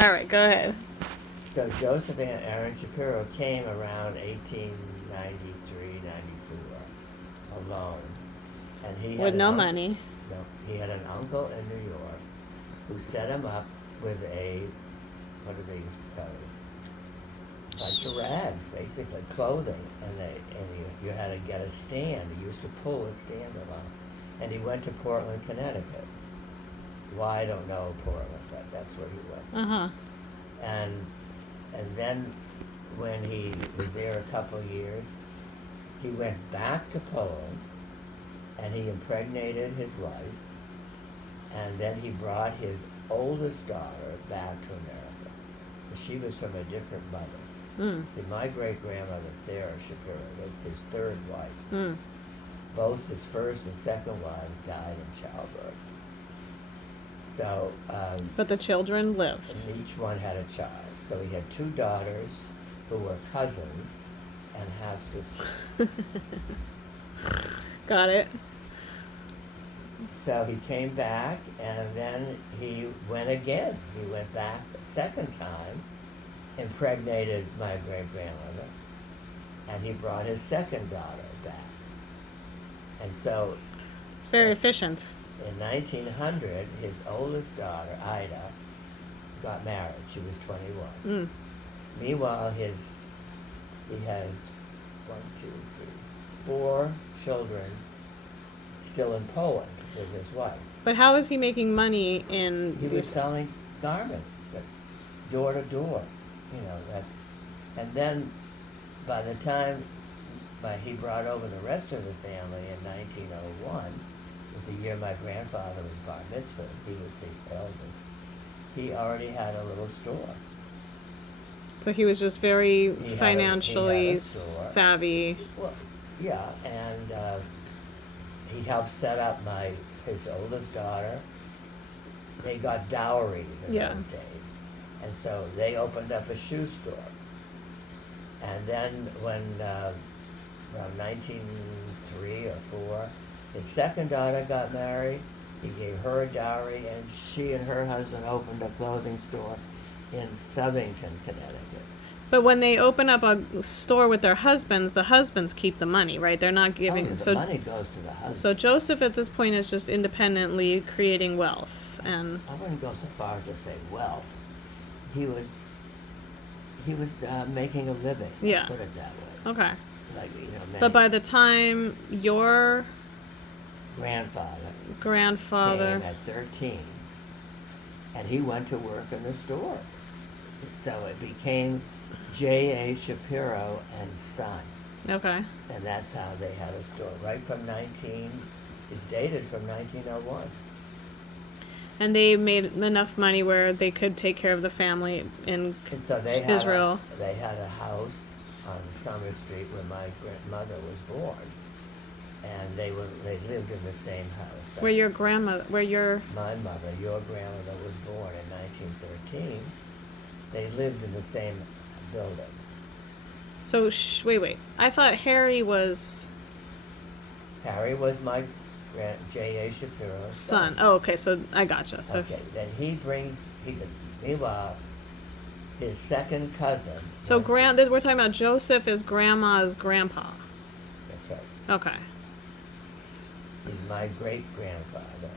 All right, go ahead. So Joseph and Aaron Shapiro came around 1893, 94, alone. And he With had an no uncle, money. no, he had an uncle in New York who set him up with a, what do they call it? Bunch of rags, basically, clothing. And you had to get a stand. He used to pull a stand along. And he went to Portland, Connecticut. Why, I don't know Portland, but that's where he went. Uh-huh. And then when he was there a couple of years, he went back to Poland and he impregnated his wife, and then he brought his oldest daughter back to America. She was from a different mother. Mm. See, my great-grandmother, Sarah Shapiro, was his third wife. Mm. Both his first and second wives died in childbirth. So, But the children lived. and each one had a child. So he had two daughters who were cousins and half sisters. Got it. So he came back, and then he went again. He went back a second time, impregnated my great-grandmother, and he brought his second daughter back. And so It's very efficient. in 1900, his oldest daughter, Ida, got married. She was 21. Mm. Meanwhile, he has 4 children still in Poland with his wife. But how is he making money in He was selling garments, door to door. And then by the time he brought over the rest of the family in 1901, was the year my grandfather was bar mitzvah. He was the eldest. He already had a little store. So he was just very He had financially a store. savvy. Well, yeah, and he helped set up his oldest daughter. They got dowries in those days, and so they opened up a shoe store. And then when around 1903 or 4, his second daughter got married. He gave her a dowry, and she and her husband opened a clothing store in Southington, Connecticut. But when they open up a store with their husbands, the husbands keep the money, right? They're not giving. The money goes to the husband. So Joseph at this point is just independently creating wealth, and I wouldn't go so far as to say wealth. He was making a living. Yeah. Put it that way. okay. Like, But by the time your grandfather came at 13, and he went to work in the store. So it became J.A. Shapiro and Son. Okay. And that's how they had a store. Right from it's dated from 1901. And they made enough money where they could take care of the family in And so they Israel. They had a house on Summer Street where my grandmother was born. And they lived in the same house. Where your grandmother, my mother, your grandmother, was born in 1913. They lived in the same building. So wait. I thought Harry was Harry was my J.A. Shapiro's son. Oh, okay. So I gotcha. So okay, then meanwhile, his second cousin. So we're talking about Joseph is grandma's grandpa. That's right. Okay. He's my great-grandfather,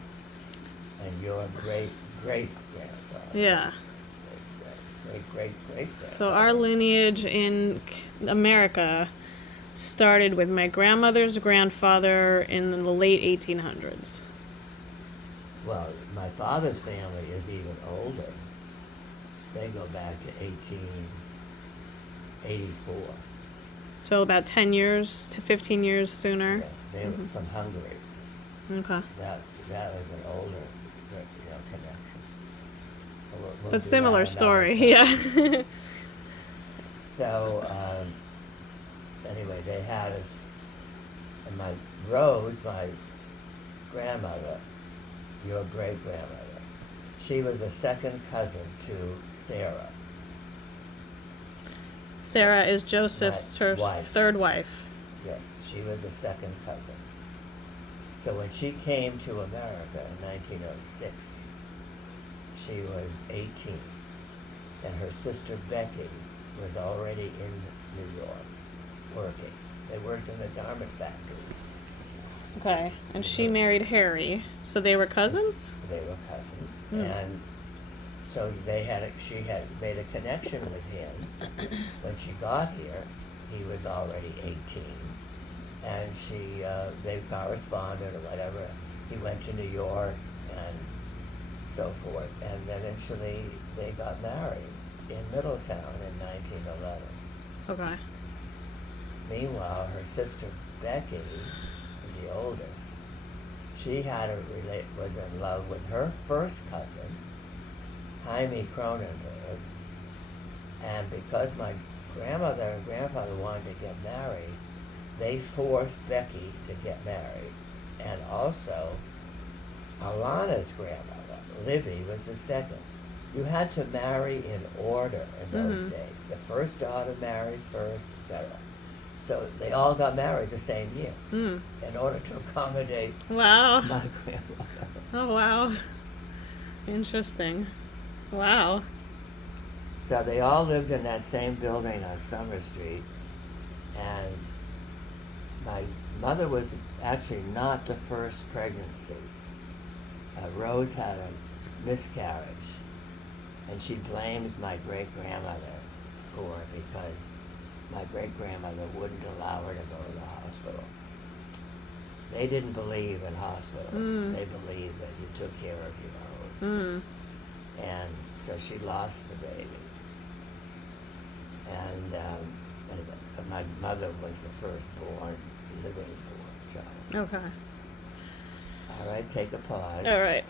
and your great-great-grandfather. Yeah. Great-great-great-grandfather. So our lineage in America started with my grandmother's grandfather in the late 1800s. Well, my father's family is even older. They go back to 1884. So about 10 years to 15 years sooner. Yeah, they were from Hungary. Okay. That was an older connection. We'll But do similar that story, another time. yeah. So, anyway, they had us, and my Rose, my grandmother, your great-grandmother, she was a second cousin to Sarah. Sarah is Joseph's her wife. third wife. Yes, she was a second cousin. So when she came to America in 1906, she was 18. and her sister Becky was already in New York working. They worked in the garment factories. Okay. And she married Harry. So they were cousins? They were cousins. Mm. And so she had made a connection with him. When she got here, he was already 18. And they corresponded or whatever. He went to New York and so forth. And eventually they got married in Middletown in 1911. Okay. Meanwhile, her sister Becky, who's the oldest, she was in love with her first cousin, Jaime Cronenberg, and because my grandmother and grandfather wanted to get married, they forced Becky to get married. And also, Alana's grandmother, Libby, was the second. You had to marry in order in those days. The first daughter marries first, etc. So they all got married the same year in order to accommodate Wow. my grandmother. Oh, wow. Interesting. Wow. So they all lived in that same building on Summer Street, and my mother was actually not the first pregnancy. Rose had a miscarriage, and she blames my great-grandmother for it because my great-grandmother wouldn't allow her to go to the hospital. They didn't believe in hospitals. They believed that you took care of your own. And so she lost the baby. And my mother was the firstborn, living born child. Okay. All right, take a pause. All right.